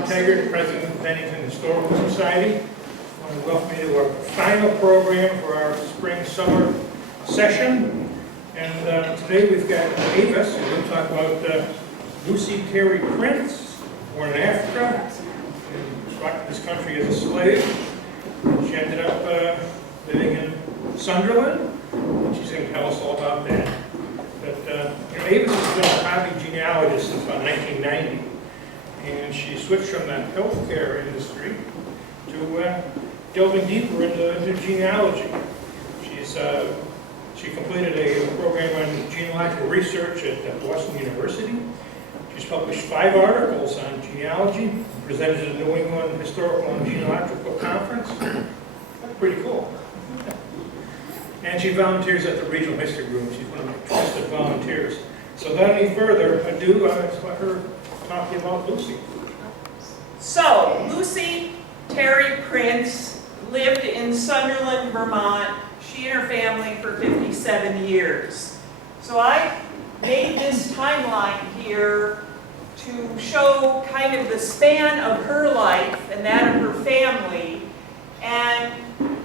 Tom Taggart, President of the Bennington Historical Society. I want to welcome you to our final program for our spring-summer session. And today we've got Avis, who will talk about Lucy Terry Prince, born in Africa, and struck this country as a slave. She ended up living in Sunderland, and she's going to tell us all about that. But Avis has been a hobby genealogist since about 1990, and she switched from the healthcare industry to delving deeper into genealogy. She completed a program on genealogical research at Boston University. She's published 5 articles on genealogy, presented at the New England Historical and Genealogical Conference. That's pretty cool. And she volunteers at the Regional History Group. She's one of my trusted volunteers. So without any further ado, let's let her talk to you about Lucy. So, Lucy Terry Prince lived in Sunderland, Vermont. She and her family for 57 years. So I made this timeline here to show kind of the span of her life and that of her family. And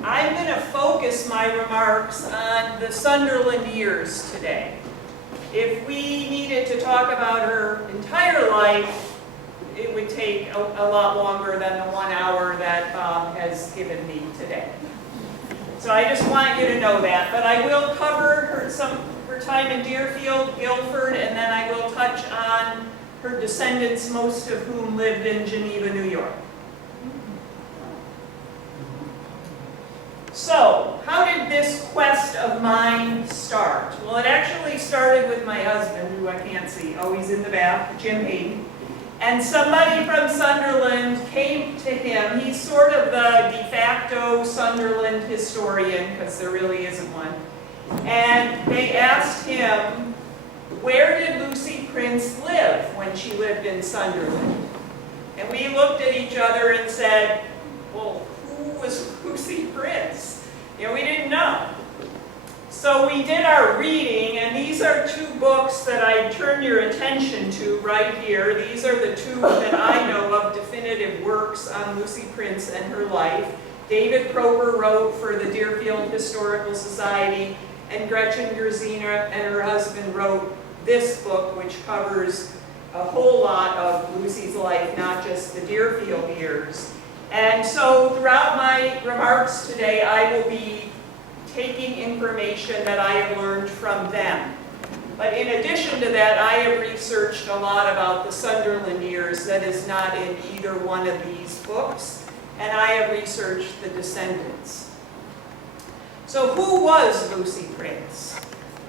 I'm going to focus my remarks on the Sunderland years today. If we needed to talk about her entire life, it would take a lot longer than the 1 hour that Bob has given me today. So I just want you to know that. But I will cover her time in Deerfield, Guilford, and then I will touch on her descendants, most of whom lived in Geneva, New York. So, how did this quest of mine start? Well, it actually started with my husband, who I can't see. Oh, he's in the back, Jim Hayden. And somebody from Sunderland came to him. He's sort of the de facto Sunderland historian, because there really isn't one. And they asked him, where did Lucy Prince live when she lived in Sunderland? And we looked at each other and said, well, who was Lucy Prince? You know, we didn't know. So we did our reading, and these are 2 books that I turn your attention to right here. These are the 2 that I know of definitive works on Lucy Prince and her life. David Prober wrote for the Deerfield Historical Society, and Gretchen Gerzina and her husband wrote this book, which covers a whole lot of Lucy's life, not just the Deerfield years. And so throughout my remarks today, I will be taking information that I have learned from them. But in addition to that, I have researched a lot about the Sunderland years that is not in either one of these books, and I have researched the descendants. So who was Lucy Prince?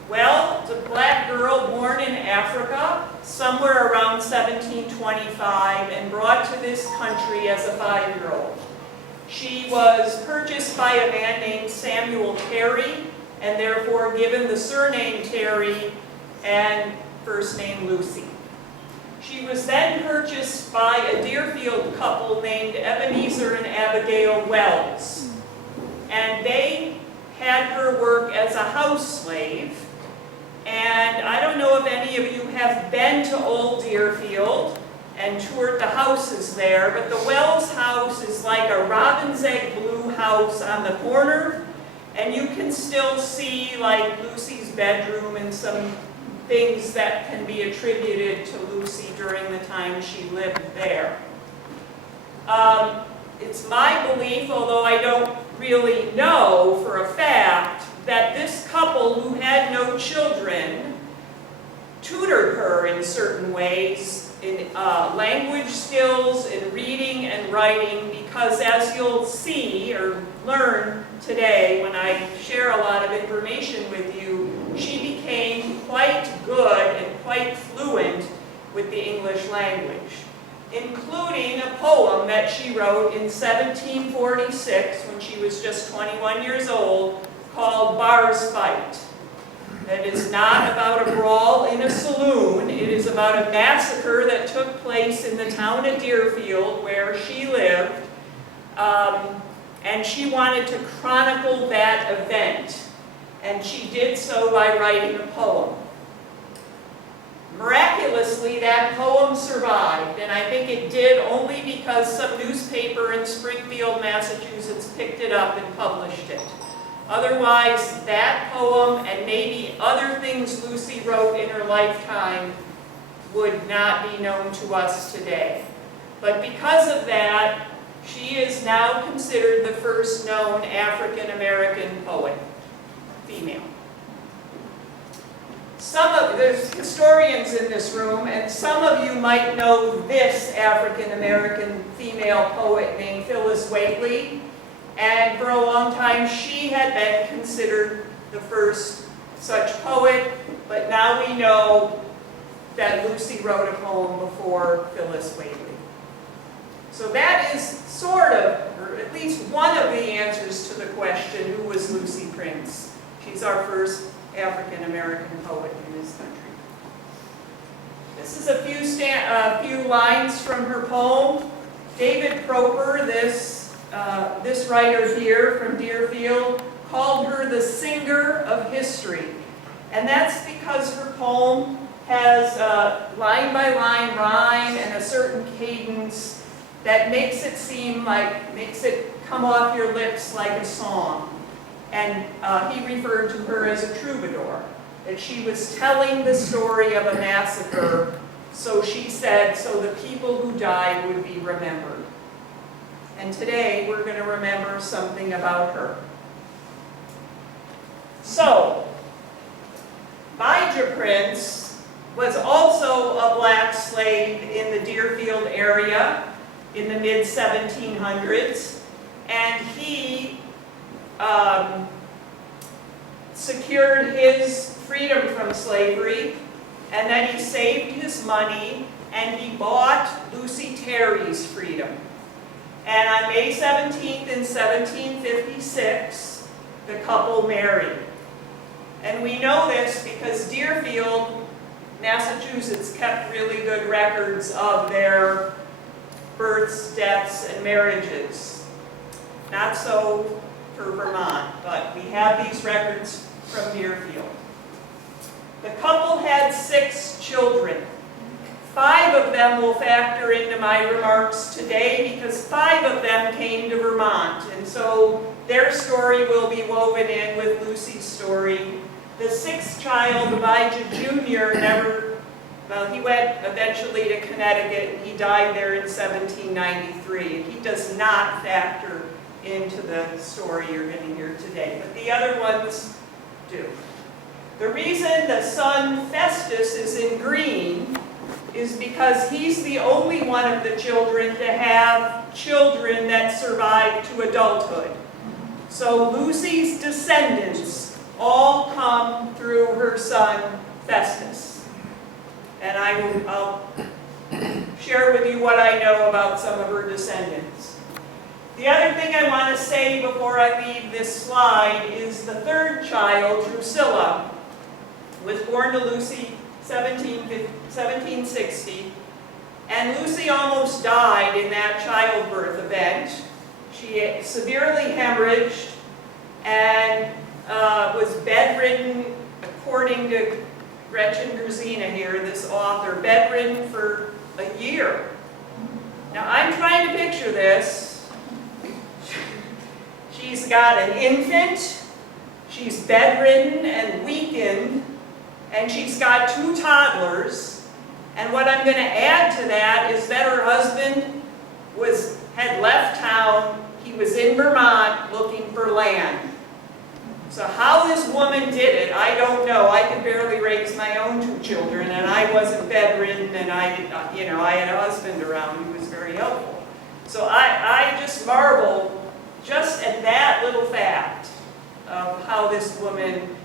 Well, it's a black girl born in Africa, somewhere around 1725, and brought to this country as a 5-year-old. She was purchased by a man named Samuel Terry, and therefore given the surname Terry and first name Lucy. She was then purchased by a Deerfield couple named Ebenezer and Abigail Wells. And they had her work as a house slave. And I don't know if any of you have been to Old Deerfield and toured the houses there, but the Wells house is like a robin's egg blue house on the corner, and you can still see like Lucy's bedroom and some things that can be attributed to Lucy during the time she lived there. It's my belief, although I don't really know for a fact, that this couple who had no children tutored her in certain ways, in language skills, in reading and writing, because as you'll see or learn today when I share a lot of information with you, she became quite good and quite fluent with the English language, including a poem that she wrote in 1746 when she was just 21 years old called Bar's Fight. That is not about a brawl in a saloon. It is about a massacre that took place in the town of Deerfield where she lived. And she wanted to chronicle that event. And she did so by writing a poem. Miraculously, that poem survived, and I think it did only because some newspaper in Springfield, Massachusetts picked it up and published it. Otherwise, that poem and maybe other things Lucy wrote in her lifetime would not be known to us today. But because of that, she is now considered the first known African-American poet, female. There's historians in this room, and some of you might know this African-American female poet named Phyllis Whately. And for a long time, she had been considered the first such poet, but now we know that Lucy wrote a poem before Phyllis Whately. So that is sort of, or at least one of the answers to the question, who was Lucy Prince? She's our first African-American poet in this country. This is a few lines from her poem. David Proper, this writer here from Deerfield, called her the singer of history. And that's because her poem has line by line rhyme and a certain cadence that makes it come off your lips like a song. And he referred to her as a troubadour, that she was telling the story of a massacre, so she said, so the people who died would be remembered. And today we're going to remember something about her. So, Abijah Prince was also a black slave in the Deerfield area in the mid-1700s, and he secured his freedom from slavery, and then he saved his money, and he bought Lucy Terry's freedom. And on May 17th in 1756, the couple married. And we know this because Deerfield, Massachusetts, kept really good records of their births, deaths, and marriages. Not so for Vermont, but we have these records from Deerfield. The couple had 6 children. 5 of them will factor into my remarks today because 5 of them came to Vermont, and so their story will be woven in with Lucy's story. The 6th child, Abijah Jr., he went eventually to Connecticut, and he died there in 1793, and he does not factor into the story you're going to hear today, but the other ones do. The reason the son Festus is in green is because he's the only one of the children to have children that survived to adulthood. So Lucy's descendants all come through her son Festus. And I'll share with you what I know about some of her descendants. The other thing I want to say before I leave this slide is the 3rd child, Drusilla, was born to Lucy 1760, and Lucy almost died in that childbirth event. She severely hemorrhaged and was bedridden, according to Gretchen Grzina here, this author, bedridden for a year. Now I'm trying to picture this. She's got an infant, she's bedridden and weakened, and she's got 2 toddlers. And what I'm going to add to that is that her husband had left town. He was in Vermont looking for land. So how this woman did it, I don't know. I could barely raise my own 2 children, and I wasn't bedridden, and I had a husband around who was very helpful. So I just marvel just at that little fact of how this woman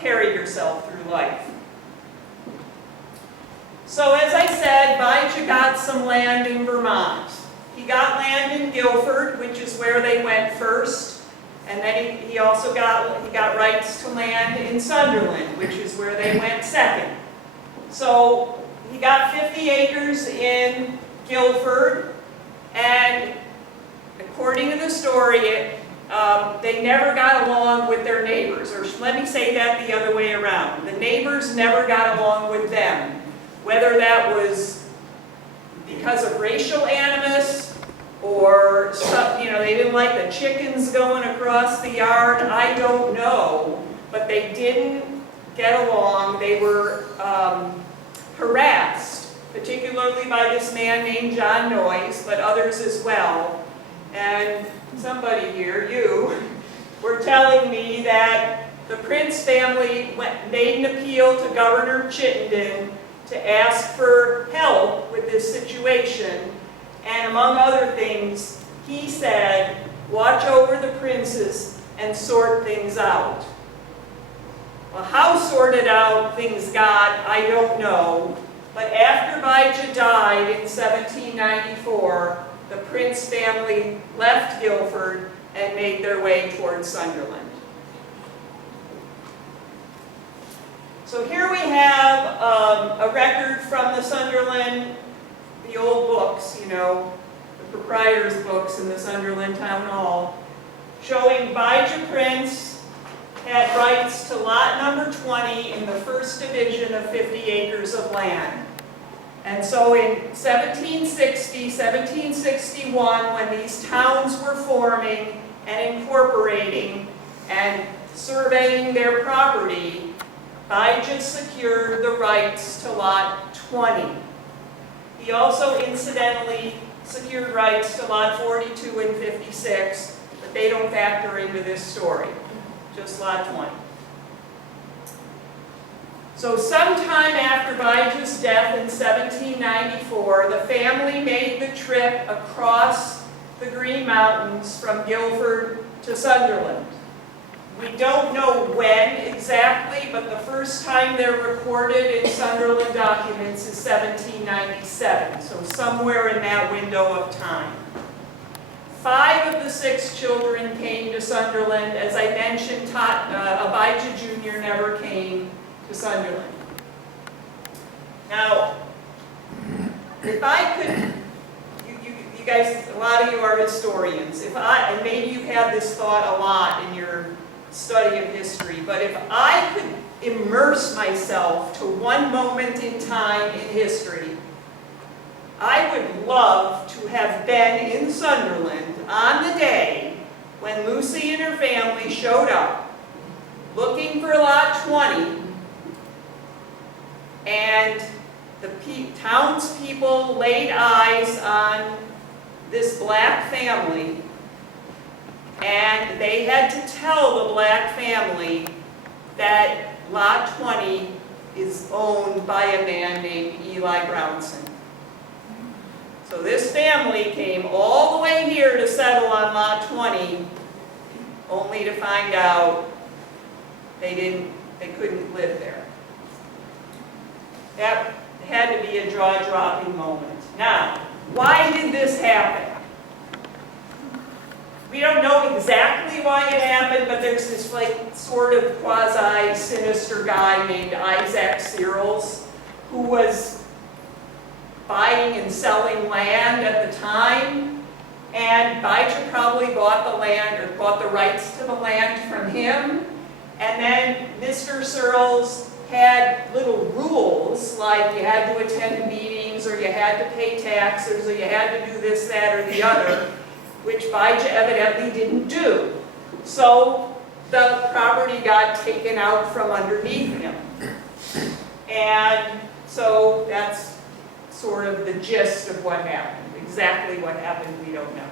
carried herself through life. So as I said, Abijah got some land in Vermont. He got land in Guilford, which is where they went first, and then he also got rights to land in Sunderland, which is where they went second. So he got 50 acres in Guilford, and according to the story, they never got along with their neighbors, or let me say that the other way around. The neighbors never got along with them. Whether that was because of racial animus or some, they didn't like the chickens going across the yard, I don't know. But they didn't get along. They were harassed, particularly by this man named John Noyes, but others as well. And somebody here, you, were telling me that the Prince family made an appeal to Governor Chittenden to ask for help with this situation. And among other things, he said, watch over the princes and sort things out. Well, how sorted out things got, I don't know. But after Abijah died in 1794, the Prince family left Guilford and made their way towards Sunderland. So here we have a record from the Sunderland, the old books, the proprietor's books in the Sunderland Town Hall, showing Abijah Prince had rights to lot number 20 in the first division of 50 acres of land. And so in 1760, 1761, when these towns were forming and incorporating and surveying their property, Abijah secured the rights to lot 20. He also incidentally secured rights to lot 42 and 56, but they don't factor into this story, just lot 20. So sometime after Abijah's death in 1794, the family made the trip across the Green Mountains from Guilford to Sunderland. We don't know when exactly, but the first time they're recorded in Sunderland documents is 1797, so somewhere in that window of time. 5 of the 6 children came to Sunderland. As I mentioned, Abijah Jr. never came to Sunderland. Now, if I could, you guys, a lot of you are historians, and maybe you've had this thought a lot in your study of history, but if I could immerse myself to one moment in time in history, I would love to have been in Sunderland on the day when Lucy and her family showed up looking for lot 20, and the townspeople laid eyes on this black family, and they had to tell the black family that lot 20 is owned by a man named Eli Brownson. So this family came all the way here to settle on lot 20, only to find out they couldn't live there. That had to be a jaw-dropping moment. Now, why did this happen? We don't know exactly why it happened, but there's this sort of quasi-sinister guy named Isaac Searles who was buying and selling land at the time, and Abijah probably bought the land or bought the rights to the land from him, and then Mr. Searles had little rules, like you had to attend meetings, or you had to pay taxes, or you had to do this, that, or the other, which Abijah evidently didn't do. So the property got taken out from underneath him. And so that's sort of the gist of what happened. Exactly what happened, we don't know.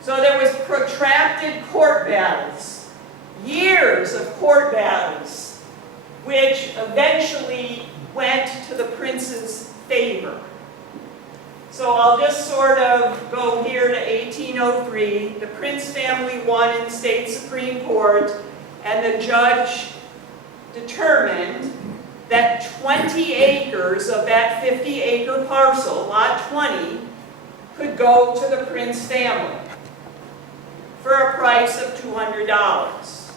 So there was protracted court battles, years of court battles, which eventually went to the prince's favor. So I'll just sort of go here to 1803. The Prince family won in state Supreme Court, and the judge determined that 20 acres of that 50-acre parcel, lot 20, could go to the Prince family for a price of $200.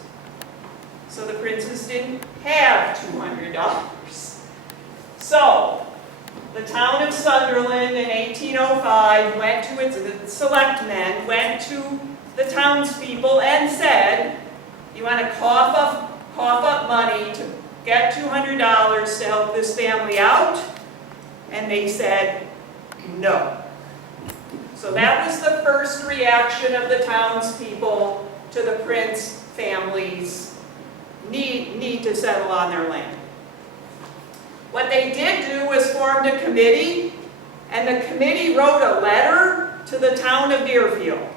So the princes didn't have $200. So the town of Sunderland in 1805 went to the selectmen went to the townspeople and said, you want to cough up money to get $200 to help this family out? And they said, no. So that was the first reaction of the townspeople to the Prince family's need to settle on their land. What they did do was formed a committee, and the committee wrote a letter to the town of Deerfield.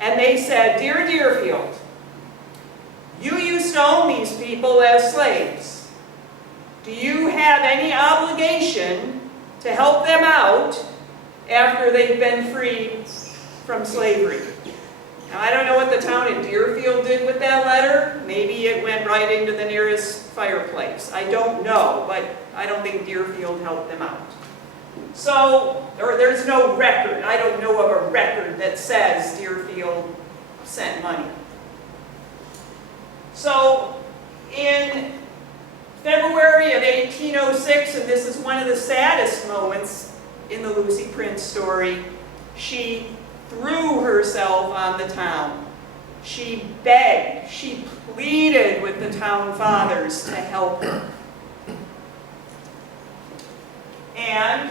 And they said, "Dear Deerfield, you used to own these people as slaves. Do you have any obligation to help them out after they've been freed from slavery?" Now, I don't know what the town of Deerfield did with that letter. Maybe it went right into the nearest fireplace. I don't know, but I don't think Deerfield helped them out. So, or there's no record. I don't know of a record that says Deerfield sent money. So, in February of 1806, and this is one of the saddest moments in the Lucy Prince story, she threw herself on the town. She begged, she pleaded with the town fathers to help her. And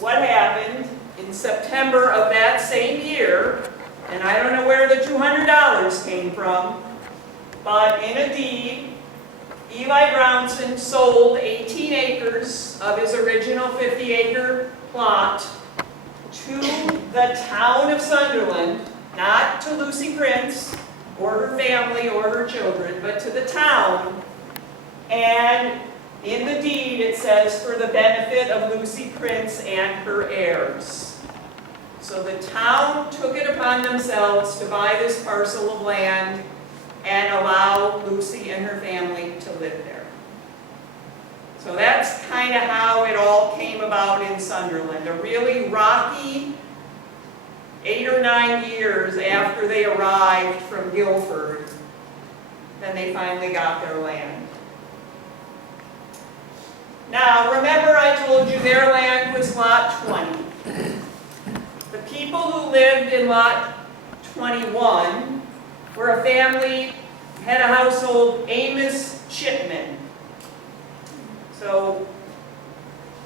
what happened in September of that same year, and I don't know where the $200 came from, but in a deed, Eli Brownson sold 18 acres of his original 50-acre plot to the town of Sunderland, not to Lucy Prince or her family or her children, but to the town. And in the deed it says, "for the benefit of Lucy Prince and her heirs." So the town took it upon themselves to buy this parcel of land and allow Lucy and her family to live there. So that's kind of how it all came about in Sunderland. A really rocky 8 or 9 years after they arrived from Guilford, then they finally got their land. Now, remember I told you their land was lot 20. The people who lived in lot 21 were a family, had a household, Avis Hayden. So,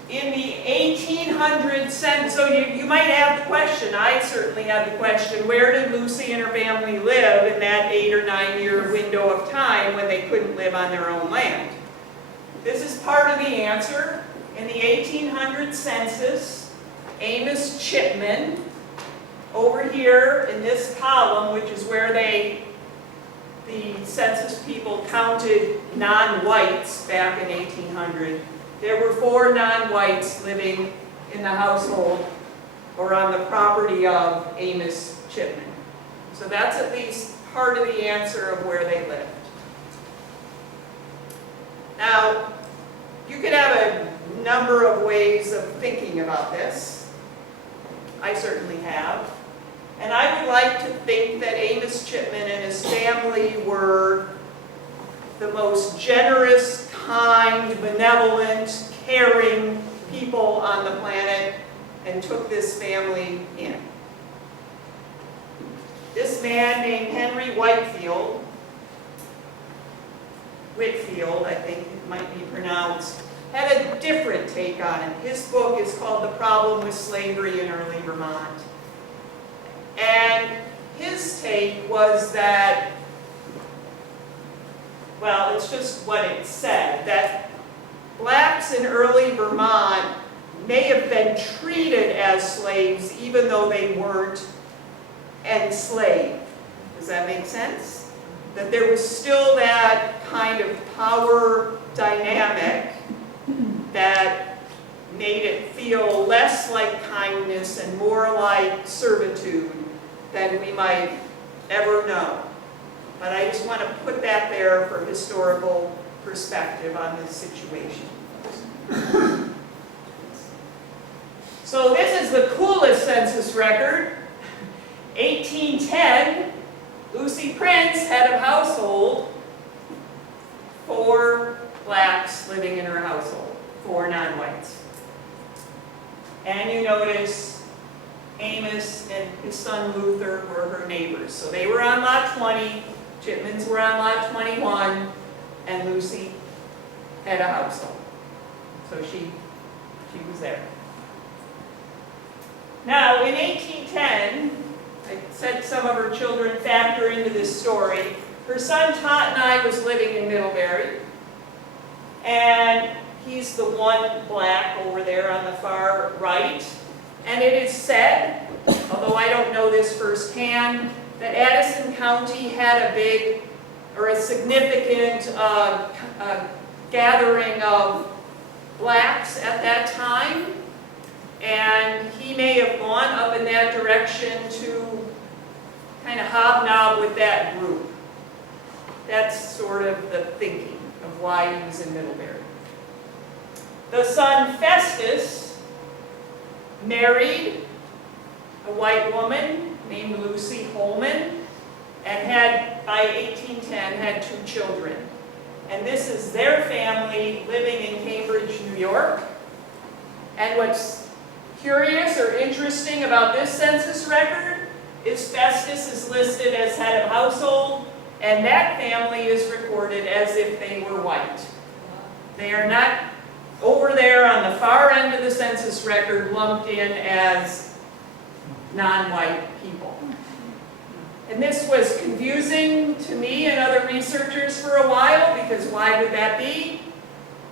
in the 1800 census, so you might have the question, I certainly had the question, where did Lucy and her family live in that 8 or 9 year window of time when they couldn't live on their own land? This is part of the answer. In the 1800 census, Avis Hayden, over here in this column, which is where the census people counted non-whites back in 1800, there were 4 non-whites living in the household or on the property of Avis Hayden. So that's at least part of the answer of where they lived. Now, you could have a number of ways of thinking about this. I certainly have. And I would like to think that Avis Hayden and his family were the most generous, kind, benevolent, caring people on the planet and took this family in. This man named Henry Whitfield, I think it might be pronounced, had a different take on it. His book is called The Problem with Slavery in Early Vermont. And his take was that, well, it's just what it said, that blacks in early Vermont may have been treated as slaves even though they weren't enslaved. Does that make sense? That there was still that kind of power dynamic that made it feel less like kindness and more like servitude than we might ever know. But I just want to put that there for historical perspective on this situation. So this is the coolest census record. 1810, Lucy Prince, head of household, 4 blacks living in her household, 4 non-whites. And you notice Amos and his son Luther were her neighbors. So they were on lot 20, Chipmans were on lot 21, and Lucy head of household. So she was there. Now, in 1810, I said some of her children factor into this story. Her son Tot and I was living in Middlebury, and he's the one black over there on the far right. And it is said, although I don't know this firsthand, that Addison County had a big or a significant gathering of blacks at that time, and he may have gone up in that direction to kind of hobnob with that group. That's sort of the thinking of why he was in Middlebury. The son Festus married a white woman named Lucy Holman, and had, by 1810, had 2 children. And this is their family living in Cambridge, New York. And what's curious or interesting about this census record is Festus is listed as head of household, and that family is recorded as if they were white. They are not over there on the far end of the census record lumped in as non-white people. And this was confusing to me and other researchers for a while, because why would that be?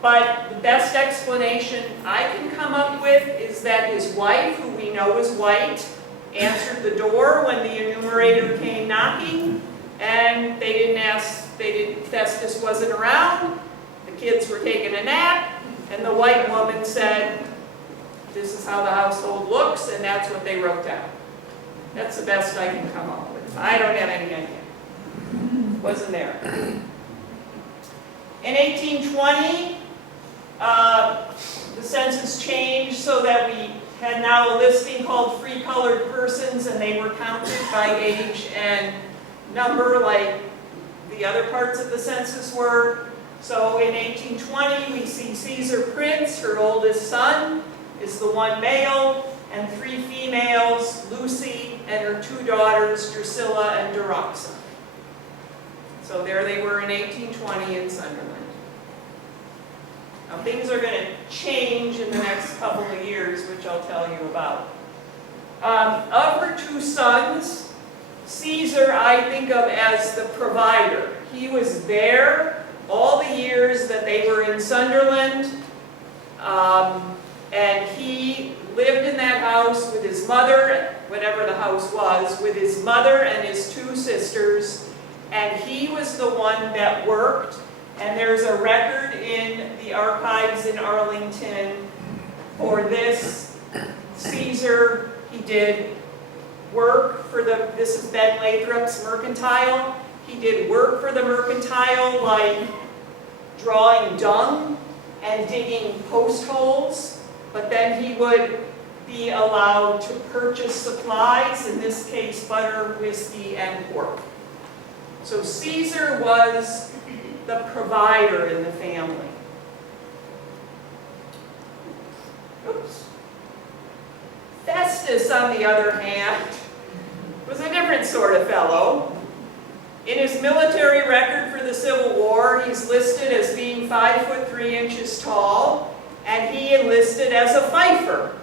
But the best explanation I can come up with is that his wife, who we know is white, answered the door when the enumerator came knocking, and Festus wasn't around, the kids were taking a nap, and the white woman said, this is how the household looks, and that's what they wrote down. That's the best I can come up with. I don't have any idea. Wasn't there. In 1820, the census changed so that we had now a listing called free colored persons, and they were counted by age and number like the other parts of the census were. So in 1820, we see Caesar Prince, her oldest son, is the one male, and 3 females, Lucy and her 2 daughters, Drusilla and Doroxa. So there they were in 1820 in Sunderland. Now things are going to change in the next couple of years, which I'll tell you about. Of her 2 sons, Caesar I think of as the provider. He was there all the years that they were in Sunderland, and he lived in that house with his mother, whatever the house was, with his mother and his 2 sisters, and he was the one that worked. And there's a record in the archives in Arlington for this. Caesar, he did work for this is Ben Lathrop's mercantile. He did work for the mercantile, like drawing dung and digging post holes, but then he would be allowed to purchase supplies, in this case butter, whiskey, and pork. So Caesar was the provider in the family. Oops. Festus, on the other hand, was a different sort of fellow. In his military record for the Civil War, he's listed as being 5 foot 3 inches tall, and he enlisted as a fifer.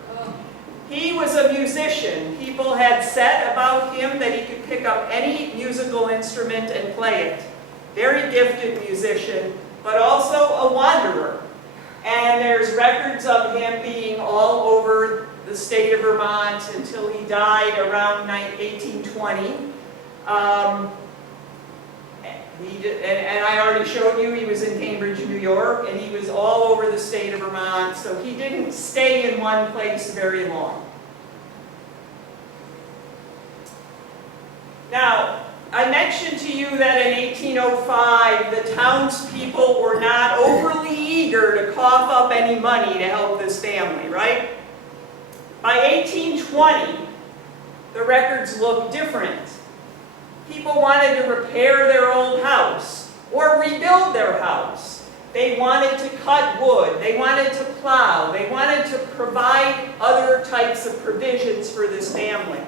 He was a musician. People had said about him that he could pick up any musical instrument and play it. Very gifted musician, but also a wanderer. And there's records of him being all over the state of Vermont until he died around 1820. And I already showed you he was in Cambridge, New York, and he was all over the state of Vermont, so he didn't stay in one place very long. Now, I mentioned to you that in 1805, the townspeople were not overly eager to cough up any money to help this family, right? By 1820, the records look different. People wanted to repair their old house or rebuild their house. They wanted to cut wood. They wanted to plow. They wanted to provide other types of provisions for this family.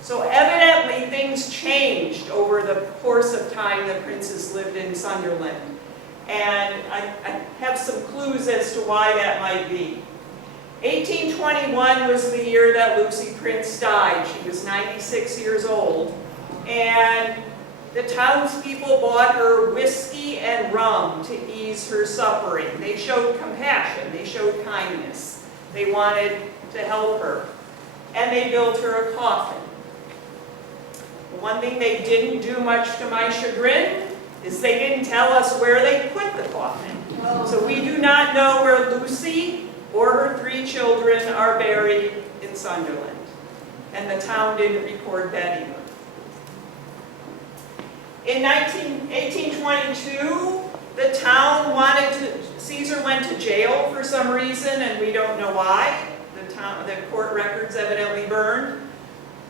So evidently things changed over the course of time the princes lived in Sunderland. And I have some clues as to why that might be. 1821 was the year that Lucy Prince died. She was 96 years old. And the townspeople bought her whiskey and rum to ease her suffering. They showed compassion. They showed kindness. They wanted to help her. And they built her a coffin. The one thing they didn't do, much to my chagrin, is they didn't tell us where they put the coffin. So we do not know where Lucy or her 3 children are buried in Sunderland. And the town didn't record that either. In 1822, the town Caesar went to jail for some reason, and we don't know why. The court records evidently burned.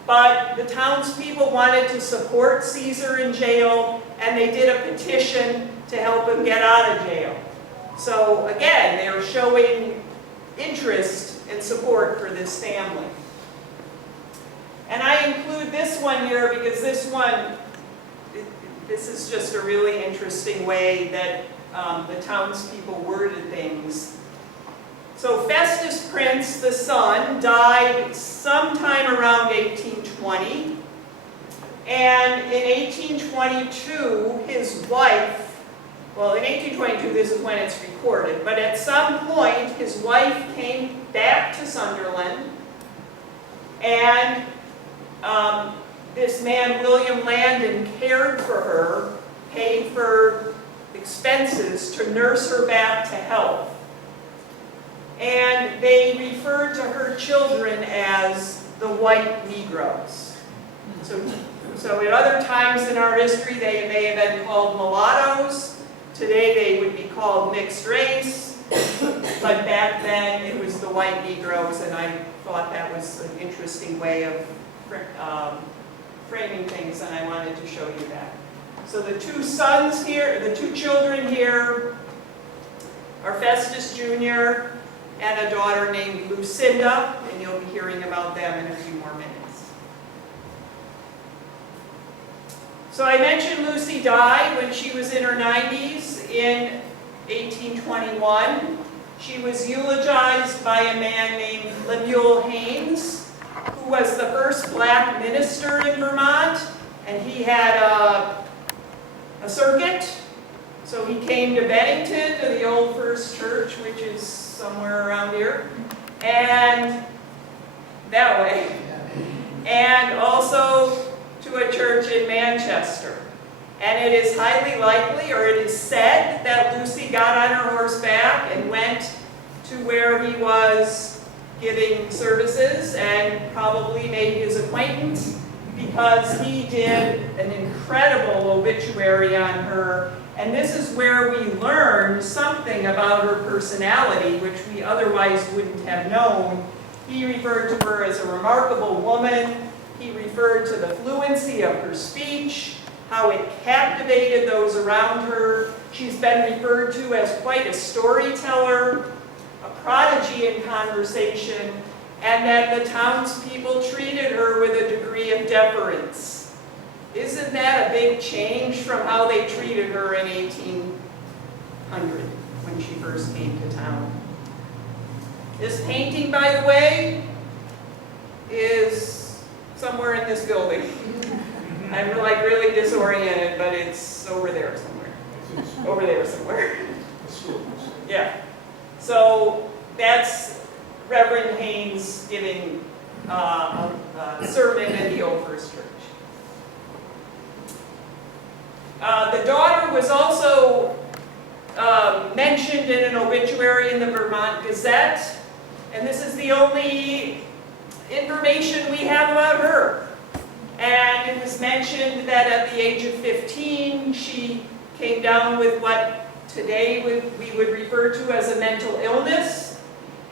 But the townspeople wanted to support Caesar in jail, and they did a petition to help him get out of jail. So again, they are showing interest and support for this family. And I include this one here because this is just a really interesting way that the townspeople worded things. So Festus Prince, the son, died sometime around 1820. And in 1822, his wife, well, in 1822, this is when it's recorded, but at some point, his wife came back to Sunderland, and this man, William Landon, cared for her, paid for expenses to nurse her back to health. And they referred to her children as the white Negroes. So at other times in our history, they may have been called mulattoes. Today they would be called mixed race. But back then it was the white Negroes, and I thought that was an interesting way of framing things, and I wanted to show you that. So the 2 sons here, the 2 children here are Festus Jr. and a daughter named Lucinda, and you'll be hearing about them in a few more minutes. So I mentioned Lucy died when she was in her 90s in 1821. She was eulogized by a man named Lemuel Haynes, who was the first black minister in Vermont, and he had a circuit. So he came to Bennington, to the old First Church, which is somewhere around here, and that way, and also to a church in Manchester. And it is highly likely, or it is said, that Lucy got on her horseback and went to where he was giving services and probably made his acquaintance, because he did an incredible obituary on her. And this is where we learn something about her personality, which we otherwise wouldn't have known. He referred to her as a remarkable woman. He referred to the fluency of her speech, how it captivated those around her. She's been referred to as quite a storyteller, a prodigy in conversation, and that the townspeople treated her with a degree of deference. Isn't that a big change from how they treated her in 1800 when she first came to town? This painting, by the way, is somewhere in this building. I'm like really disoriented, but it's over there somewhere. Over there somewhere. Yeah. So that's Reverend Haynes giving a sermon at the Old First Church. The daughter was also mentioned in an obituary in the Vermont Gazette, and this is the only information we have about her. And it was mentioned that at the age of 15, she came down with what today we would refer to as a mental illness,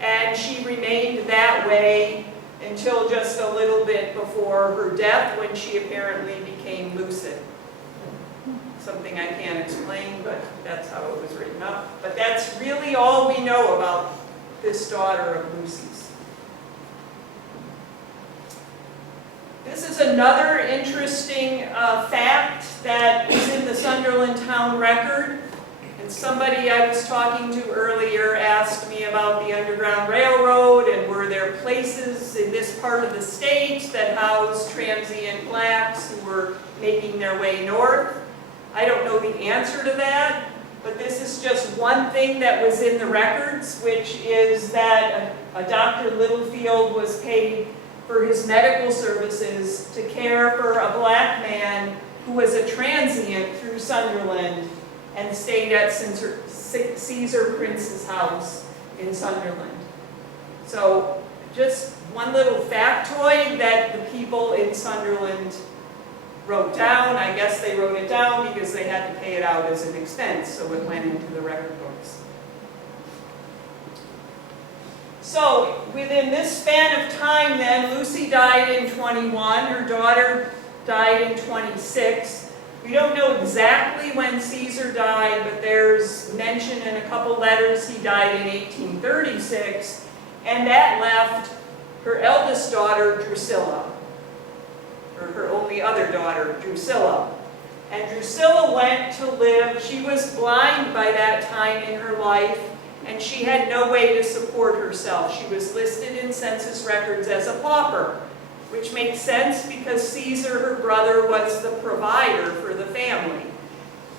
and she remained that way until just a little bit before her death, when she apparently became lucid. Something I can't explain, but that's how it was written up. But that's really all we know about this daughter of Lucy's. This is another interesting fact that is in the Sunderland Town Record. And somebody I was talking to earlier asked me about the Underground Railroad and were there places in this part of the state that housed transient blacks who were making their way north. I don't know the answer to that, but this is just one thing that was in the records, which is that a Dr. Littlefield was paid for his medical services to care for a black man who was a transient through Sunderland and stayed at Caesar Prince's house in Sunderland. So just one little factoid that the people in Sunderland wrote down. I guess they wrote it down because they had to pay it out as an expense, so it went into the record books. So within this span of time then, Lucy died in 21, her daughter died in 26. We don't know exactly when Caesar died, but there's mention in a couple letters he died in 1836, and that left her eldest daughter, Drusilla, or her only other daughter, Drusilla. And Drusilla went to live, she was blind by that time in her life, and she had no way to support herself. She was listed in census records as a pauper, which makes sense because Caesar, her brother, was the provider for the family.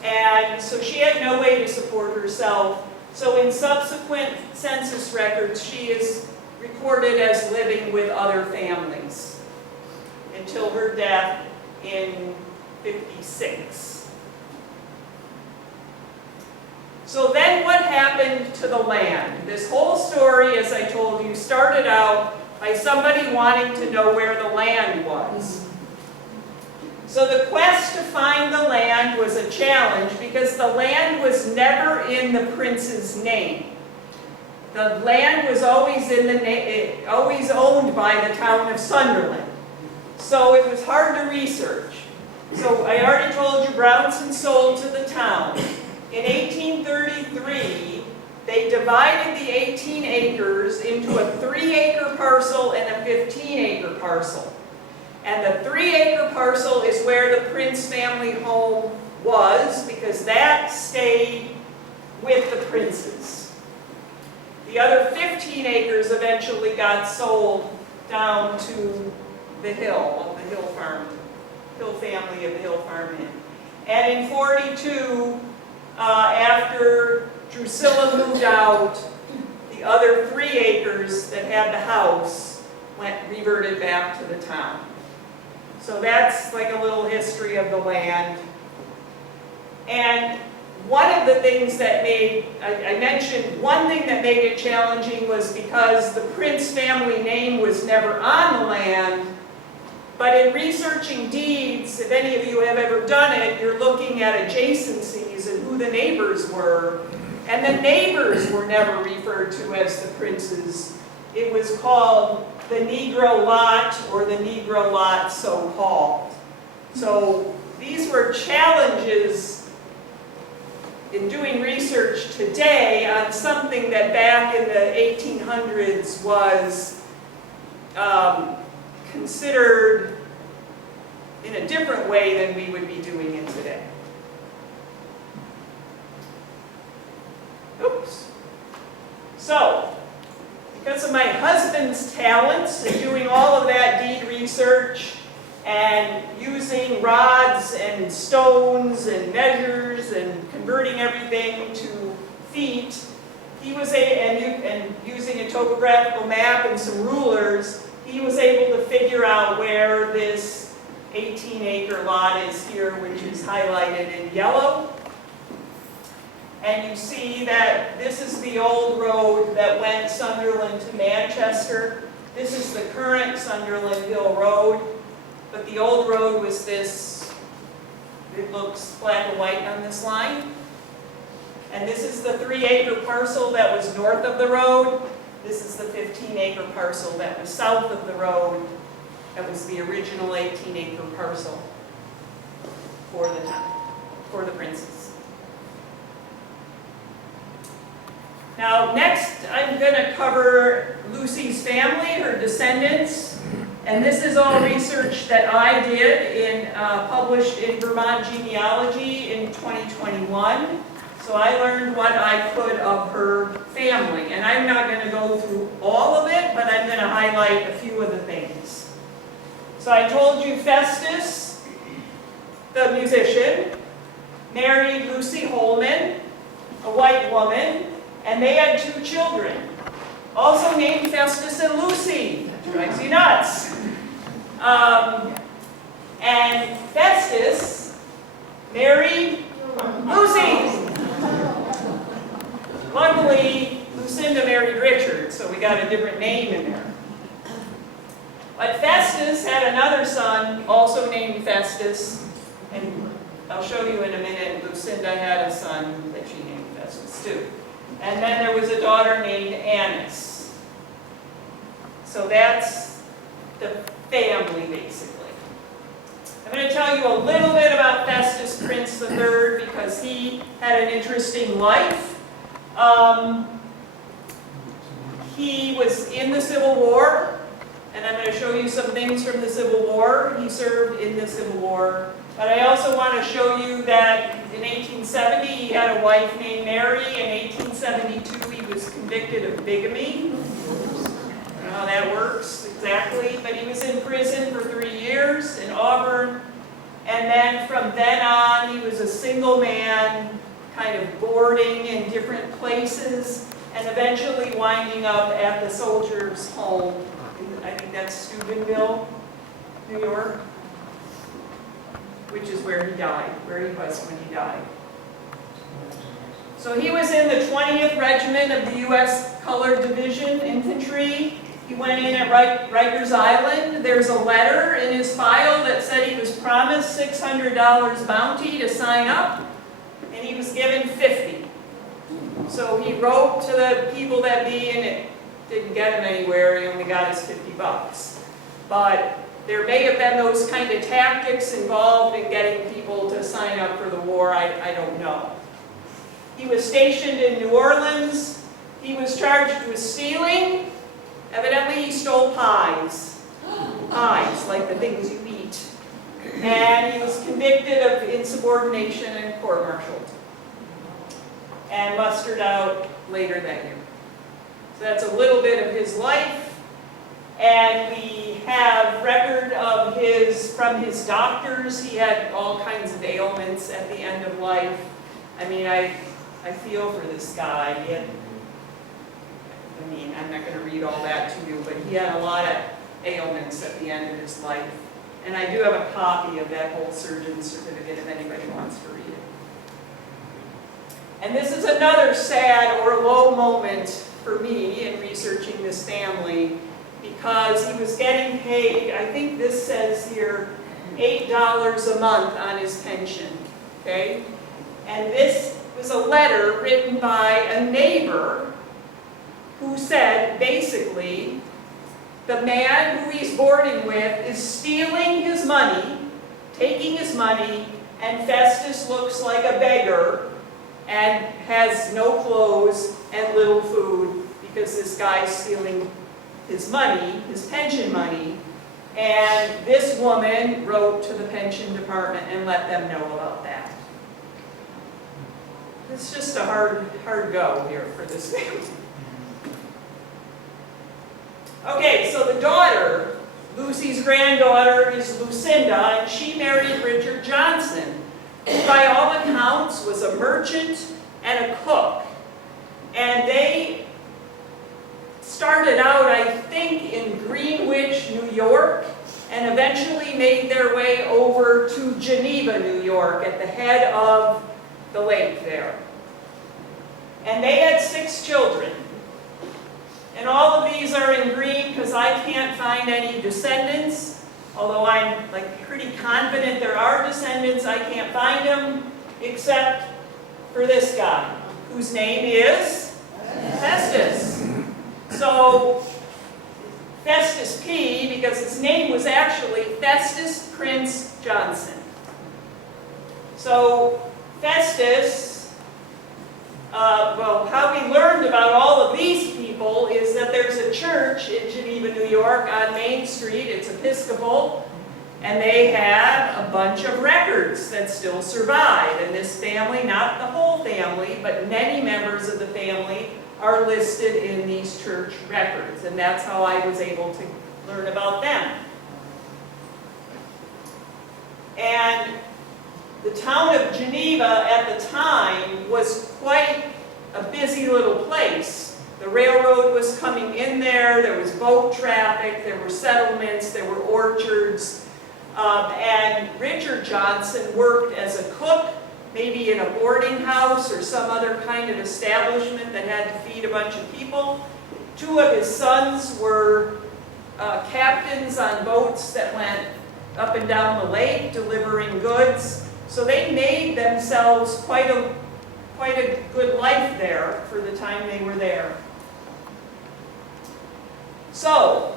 And so she had no way to support herself. So in subsequent census records, she is recorded as living with other families until her death in 56. So then what happened to the land? This whole story, as I told you, started out by somebody wanting to know where the land was. So the quest to find the land was a challenge because the land was never in the prince's name. The land was always always owned by the town of Sunderland. So it was hard to research. So I already told you Brownson sold to the town. In 1833, they divided the 18 acres into a 3-acre parcel and a 15-acre parcel. And the 3-acre parcel is where the Prince family home was, because that stayed with the Princes. The other 15 acres eventually got sold down to the Hill, of the Hill family of the Hill Farm Inn. And in 42, after Drusilla moved out, the other 3 acres that had the house reverted back to the town. So that's like a little history of the land. And one of the things that made, I mentioned, one thing that made it challenging was because the Prince family name was never on the land. But in researching deeds, if any of you have ever done it, you're looking at adjacencies and who the neighbors were. And the neighbors were never referred to as the Princes. It was called the Negro Lot, or the Negro Lot so-called. So these were challenges in doing research today on something that back in the 1800s was considered in a different way than we would be doing it today. Oops. So, because of my husband's talents in doing all of that deed research and using rods and stones and measures and converting everything to feet, he was and using a topographical map and some rulers, he was able to figure out where this 18-acre lot is here, which is highlighted in yellow. And you see that this is the old road that went Sunderland to Manchester. This is the current Sunderland Hill Road. But the old road was this, it looks black and white on this line. And this is the 3-acre parcel that was north of the road. This is the 15-acre parcel that was south of the road. That was the original 18-acre parcel for the town, for the Princes. Now, next I'm going to cover Lucy's family, her descendants. And this is all research that I did, published in Vermont Genealogy in 2021. So I learned what I could of her family. And I'm not going to go through all of it, but I'm going to highlight a few of the things. So I told you Festus, the musician, married Lucy Holman, a white woman, and they had 2 children, also named Festus and Lucy. That drives you nuts. And Festus married Lucy. Luckily, Lucinda married Richard, so we got a different name in there. But Festus had another son, also named Festus, and I'll show you in a minute, Lucinda had a son that she named Festus too. And then there was a daughter named Annis. So that's the family, basically. I'm going to tell you a little bit about Festus Prince III because he had an interesting life. He was in the Civil War, and I'm going to show you some things from the Civil War. He served in the Civil War. But I also want to show you that in 1870 he had a wife named Mary. In 1872 he was convicted of bigamy. I don't know how that works exactly, but he was in prison for 3 years in Auburn. And then from then on he was a single man, kind of boarding in different places, and eventually winding up at the Soldiers' Home. I think that's Steubenville, New York, which is where he died, where he was when he died. So he was in the 20th Regiment of the U.S. Colored Division Infantry. He went in at Rikers Island. There's a letter in his file that said he was promised $600 bounty to sign up, and he was given $50. So he wrote to the people that be in it. Didn't get him anywhere, he only got his $50. But there may have been those kind of tactics involved in getting people to sign up for the war, I don't know. He was stationed in New Orleans. He was charged with stealing. Evidently he stole pies. Pies, like the things you eat. And he was convicted of insubordination and court-martialed. And mustered out later that year. So that's a little bit of his life. And we have record of from his doctors. He had all kinds of ailments at the end of life. I mean, I feel for this guy. I'm not going to read all that to you, but he had a lot of ailments at the end of his life. And I do have a copy of that whole surgeon's certificate if anybody wants to read it. And this is another sad or low moment for me in researching this family, because he was getting paid, I think this says here, $8 a month on his pension, okay? And this was a letter written by a neighbor who said, basically, the man who he's boarding with is stealing his money, taking his money, and Festus looks like a beggar and has no clothes and little food because this guy's stealing his money, his pension money, and this woman wrote to the pension department and let them know about that. It's just a hard go here for this family. Okay, so the daughter, Lucy's granddaughter, is Lucinda, and she married Richard Johnson, who by all accounts was a merchant and a cook. And they started out, I think, in Greenwich, New York, and eventually made their way over to Geneva, New York, at the head of the lake there. And they had 6 children. And all of these are in green because I can't find any descendants. Although I'm pretty confident there are descendants, I can't find them except for this guy, whose name is Festus. So Festus P, because his name was actually Festus Prince Johnson. So Festus, how we learned about all of these people is that there's a church in Geneva, New York on Main Street. It's Episcopal. And they have a bunch of records that still survive. And this family, not the whole family, but many members of the family are listed in these church records. And that's how I was able to learn about them. And the town of Geneva at the time was quite a busy little place. The railroad was coming in there was boat traffic, there were settlements, there were orchards. And Richard Johnson worked as a cook, maybe in a boarding house or some other kind of establishment that had to feed a bunch of people. Two of his sons were captains on boats that went up and down the lake delivering goods. So they made themselves quite a good life there for the time they were there. So,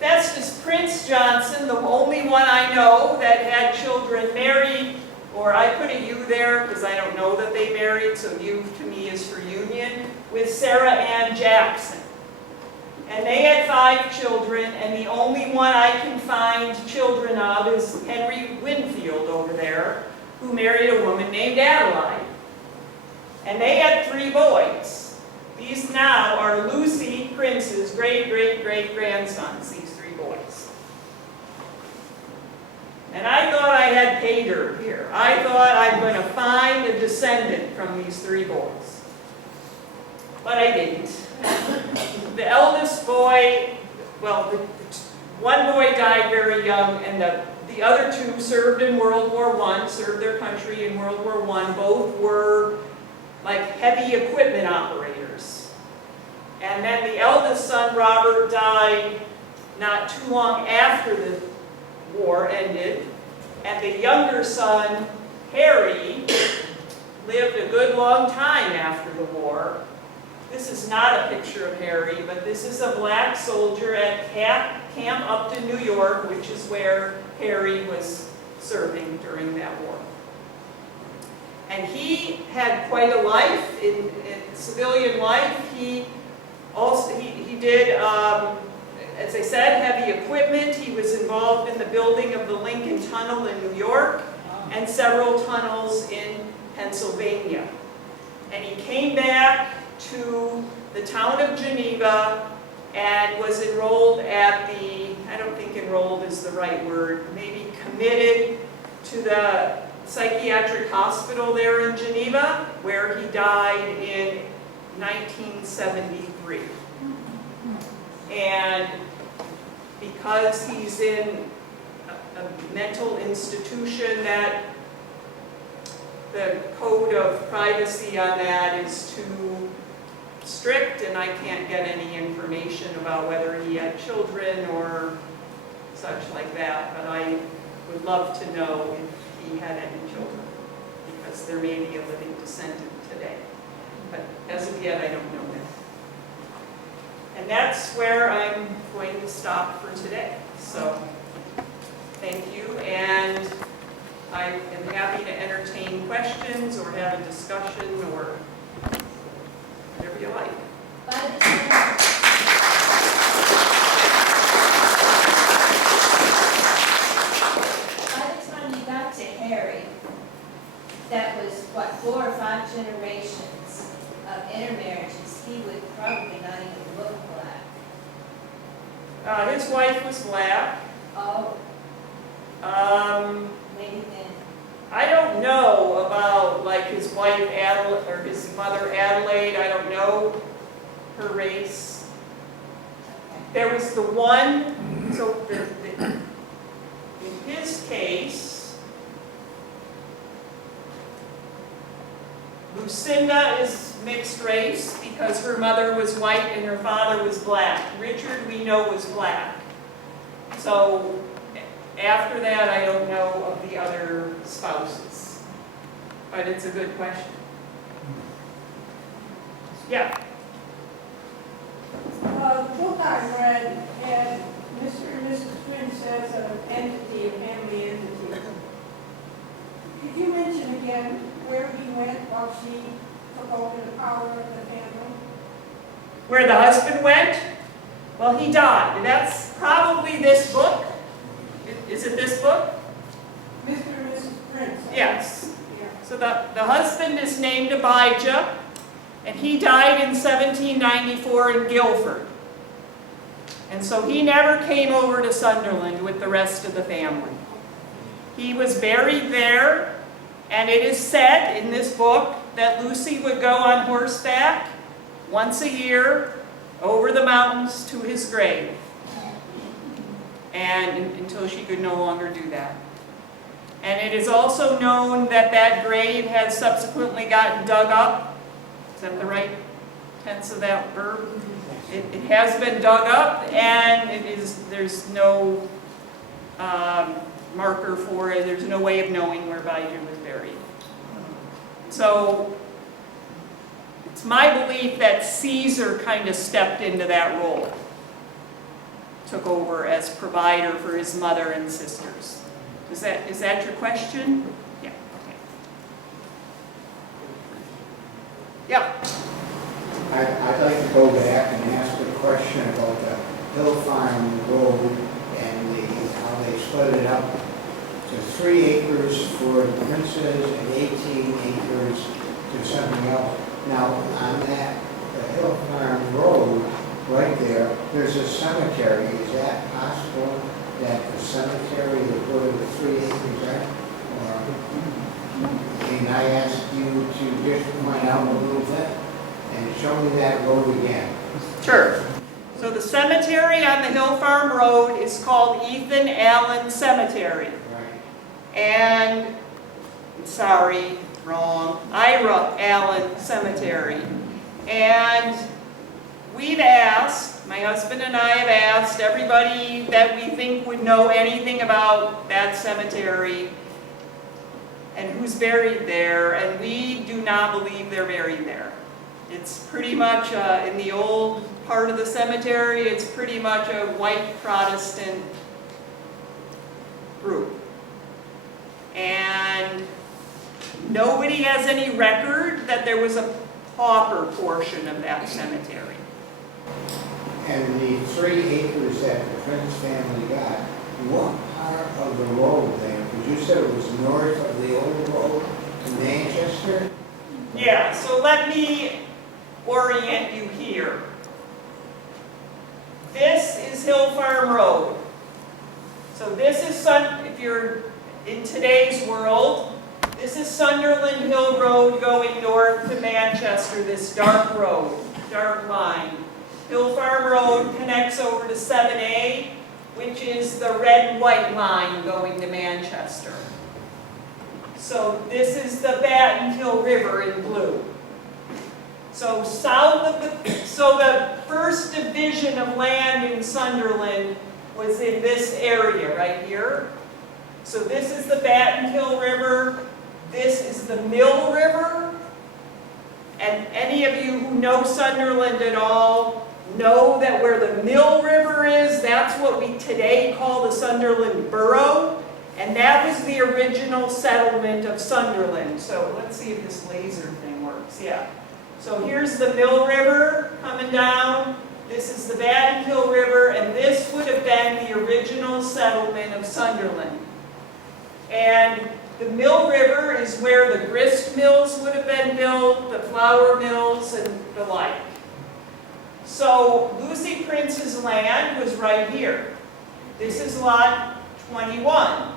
Festus Prince Johnson, the only one I know that had children, married, or I put a U there because I don't know that they married, so U to me is for union, with Sarah Ann Jackson. And they had 5 children, and the only one I can find children of is Henry Winfield over there, who married a woman named Adeline. And they had 3 boys. These now are Lucy Prince's great-great-great-grandsons, these 3 boys. And I thought I had pay dirt here. I thought I'm going to find a descendant from these 3 boys. But I didn't. The eldest boy, well, one boy died very young, and the other 2 served in World War I, served their country in World War I. Both were like heavy equipment operators. And then the eldest son, Robert, died not too long after the war ended. And the younger son, Harry, lived a good long time after the war. This is not a picture of Harry, but this is a black soldier at Camp Upton, New York, which is where Harry was serving during that war. And he had quite a life, in civilian life. He did, as I said, heavy equipment. He was involved in the building of the Lincoln Tunnel in New York and several tunnels in Pennsylvania. And he came back to the town of Geneva and was enrolled at the, I don't think enrolled is the right word, maybe committed to the psychiatric hospital there in Geneva, where he died in 1973. And because he's in a mental institution, that the code of privacy on that is too strict, and I can't get any information about whether he had children or such like that, but I would love to know if he had any children, because there may be a living descendant today. But as of yet, I don't know that. And that's where I'm going to stop for today. So, thank you, and I am happy to entertain questions or have a discussion or whatever you like. By the time you got to Harry, that was, what, 4 or 5 generations of intermarriages. He would probably not even look black. His wife was black. Oh, maybe then. I don't know about like his wife Adelaide or his mother Adelaide. I don't know her race. Okay. There was the one, so in his case, Lucinda is mixed race because her mother was white and her father was black. Richard, we know, was black. So after that, I don't know of the other spouses. But it's a good question. Yeah. The book I read had Mr. and Mrs. Prince as an entity, a family entity. Could you mention again where he went while she took over the power of the family? Where the husband went? Well, he died. That's probably this book. is it this book? Mr. and Mrs. Prince. Yes. Yeah. So the husband is named Abijah, and he died in 1794 in Guilford. And so he never came over to Sunderland with the rest of the family. He was buried there, and it is said in this book that Lucy would go on horseback once a year over the mountains to his grave, and until she could no longer do that. And it is also known that that grave has subsequently gotten dug up. Is that the right tense of that verb? It has been dug up, and there's no marker for it. There's no way of knowing where Abijah was buried. So it's my belief that Caesar kind of stepped into that role, took over as provider for his mother and sisters. Is that your question? Yeah. Okay. Yeah. I'd like to go back and ask a question about the Hill Farm Road and how they split it up to 3 acres for the princes and 18 acres to something else. Now, on that, the Hill Farm Road, right there, there's a cemetery. Is that possible that the cemetery is where the 3 acres are? And I ask you to just point out a little bit and show me that road again. Sure. So the cemetery on the Hill Farm Road is called Ethan Allen Cemetery. Right. And, sorry, wrong, Ira Allen Cemetery. And we've asked, my husband and I have asked everybody that we think would know anything about that cemetery and who's buried there, and we do not believe they're buried there. It's pretty much, in the old part of the cemetery, it's pretty much a white Protestant group. And nobody has any record that there was a pauper portion of that cemetery. And the 3 acres that the Prince family got, what part of the road there? Because you said it was north of the old road to Manchester? Yeah, so let me orient you here. This is Hill Farm Road. So this is, if you're in today's world, this is Sunderland Hill Road going north to Manchester, this dark road, dark line. Hill Farm Road connects over to 7A, which is the red and white line going to Manchester. So this is the Batten Hill River in blue. So the first division of land in Sunderland was in this area right here. So this is the Batten Hill River. This is the Mill River. And any of you who know Sunderland at all know that where the Mill River is, that's what we today call the Sunderland Borough. And that was the original settlement of Sunderland. So let's see if this laser thing works. Yeah. So here's the Mill River coming down. This is the Batten Hill River, and this would have been the original settlement of Sunderland. And the Mill River is where the grist mills would have been built, the flour mills, and the like. So Lucy Prince's land was right here. This is lot 21.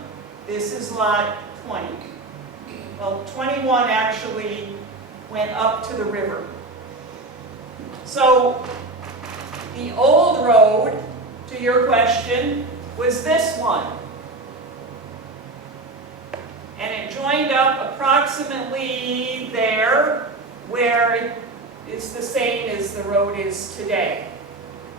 This is lot 20. Well, 21 actually went up to the river. So the old road, to your question, was this one. And it joined up approximately there, where it's the same as the road is today.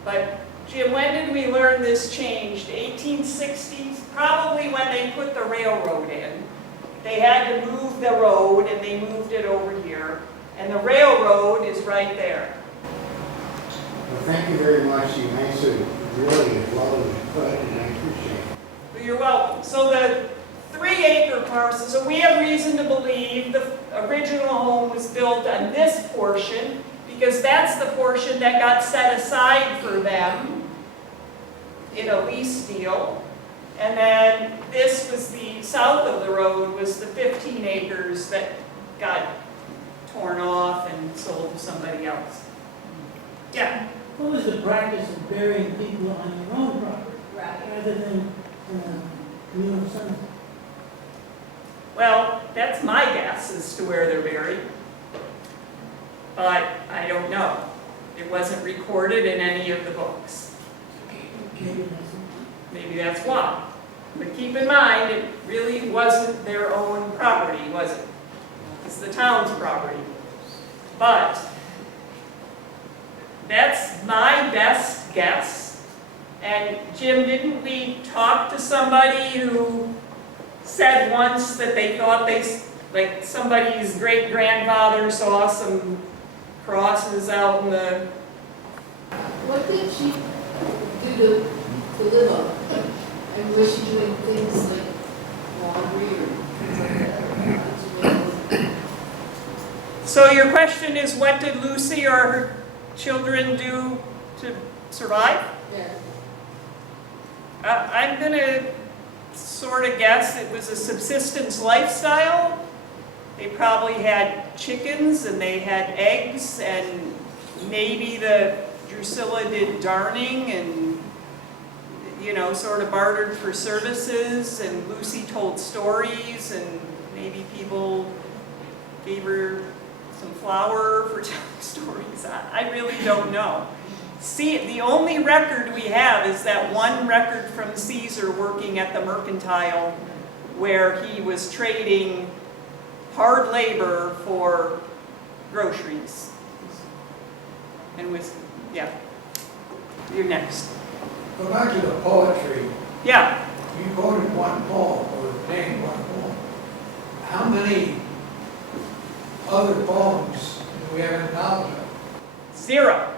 But Jim, when did we learn this changed? 1860s? Probably when they put the railroad in. They had to move the road, and they moved it over here. And the railroad is right there. Well, thank you very much. You answered really as well as you could, and I appreciate it. Well, you're welcome. So the 3-acre parcel, so we have reason to believe the original home was built on this portion, because that's the portion that got set aside for them in a lease deal. And then this was the, south of the road was the 15 acres that got torn off and sold to somebody else. Yeah, What was the practice of burying people on your own property Right. rather than in a communal cemetery? well, that's my guess as to where they're buried. But I don't know. It wasn't recorded in any of the books. Maybe that's why. But keep in mind, it really wasn't their own property, was it? It's the town's property. But that's my best guess. And Jim, didn't we talk to somebody who said once that they thought like somebody's great-grandfather saw some crosses out in the... What did she do to live on? And was she doing things like laundry or things like that? So your question is, what did Lucy or her children do to survive? Yeah. I'm going to sort of guess it was a subsistence lifestyle. They probably had chickens and they had eggs, and maybe the Drusilla did darning and, you know, sort of bartered for services, and Lucy told stories, and maybe people gave her some flour for telling stories. I really don't know. See, the only record we have is that one record from Caesar working at the mercantile where he was trading hard labor for groceries. And was, yeah, you're next. Go back to the poetry. Yeah, You quoted one poem, or named one poem. How many other poems do we have in knowledge of? 0.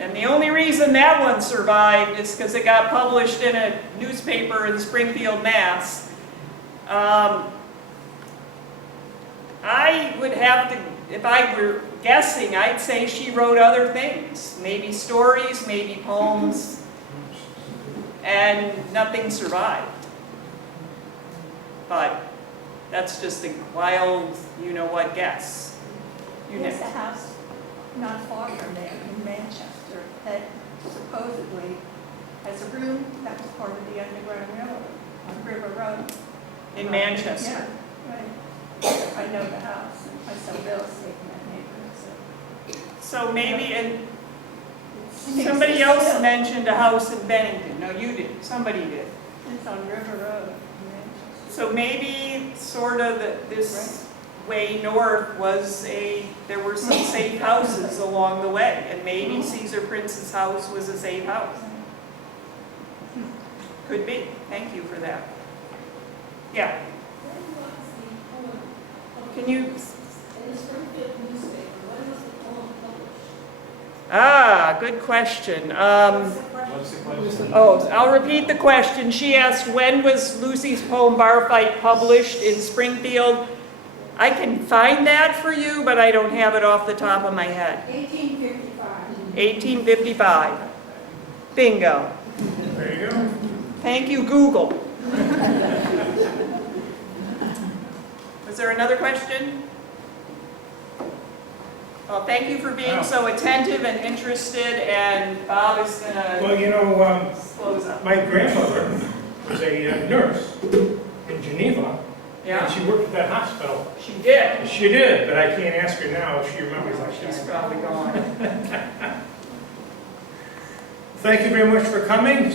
And the only reason that one survived is because it got published in a newspaper in Springfield, Mass. I would have to, if I were guessing, I'd say she wrote other things. Maybe stories, maybe poems, and nothing survived. But that's just a wild, you-know-what guess. You There's a next. house not far from there in Manchester that supposedly has a room that was part of the Underground Railroad on River Road. In Manchester. Yeah, right. I know the house, and I sell real estate in that neighborhood, so. So maybe, and It's somebody else still- mentioned a house in Bennington. No, you did. Somebody did. It's on River Road in Manchester. So maybe sort of this way north was there were some safe houses along the way, and maybe Caesar Prince's house was a safe house. Could be. Thank you for that. Yeah. Can you? In the Springfield newspaper, when was the poem published? Ah, good question. Oh, I'll repeat the question. She asked, when was Lucy's poem Bar Fight published in Springfield? I can find that for you, but I don't have it off the top of my head. 1855. 1855. Bingo. There you go. Thank you, Google. Was there another question? Well, thank you for being so attentive and interested, and Bob is going to Well, close up. my grandmother was a nurse in Geneva, and Yeah, she worked at that hospital. she did. She did, but I can't ask her now if she remembers that. She's probably gone. Thank you very much for coming.